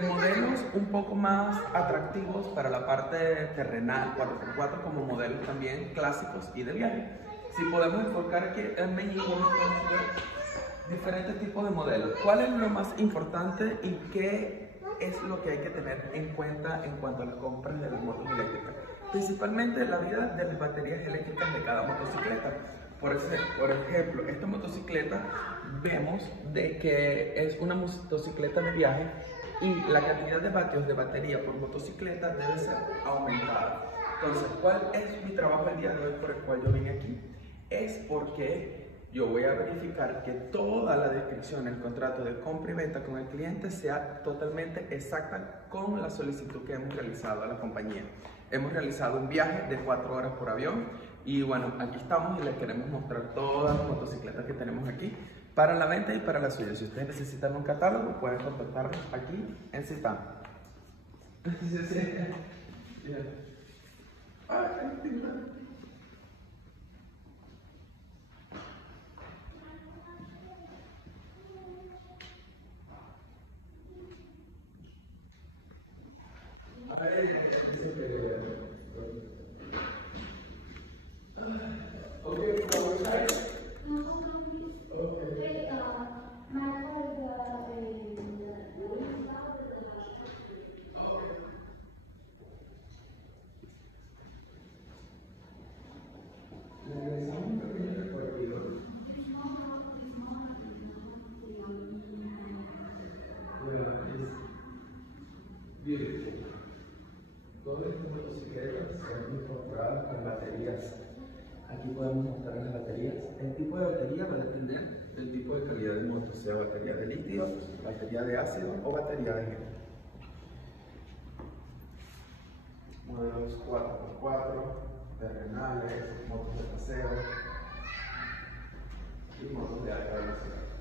Modelos un poco más atractivos para la parte terrenal, 4x4, como modelos también clásicos y de viaje. Si podemos enfocar aquí en México, podemos ver diferentes tipos de modelos. ¿Cuál es lo más importante y qué es lo que hay que tener en cuenta en cuanto a las compras de las motos eléctricas? Principalmente la vida de las baterías eléctricas de cada motocicleta. Por ejemplo, esta motocicleta vemos de que es una motocicleta de viaje y la cantidad de vatios de batería por motocicleta debe ser aumentada. Entonces, ¿cuál es mi trabajo el día de hoy por el cual yo vine aquí? Es porque yo voy a verificar que toda la descripción del contrato de compra y venta con el cliente sea totalmente exacta con la solicitud que hemos realizado a la compañía. Hemos realizado un viaje de 4 horas por avión y bueno, aquí estamos y les queremos mostrar todas las motocicletas que tenemos aquí para la venta y para la suya. Si ustedes necesitan un catálogo, pueden contactarnos aquí en CIPAM. Todas estas motocicletas son incorporadas con baterías. Aquí podemos mostrar las baterías. El tipo de batería va a depender del tipo de calidad de moto, sea batería de litio, batería de ácido o batería de gel. Modelos 4x4, terrenales, motos de paseo y motos de alta velocidad.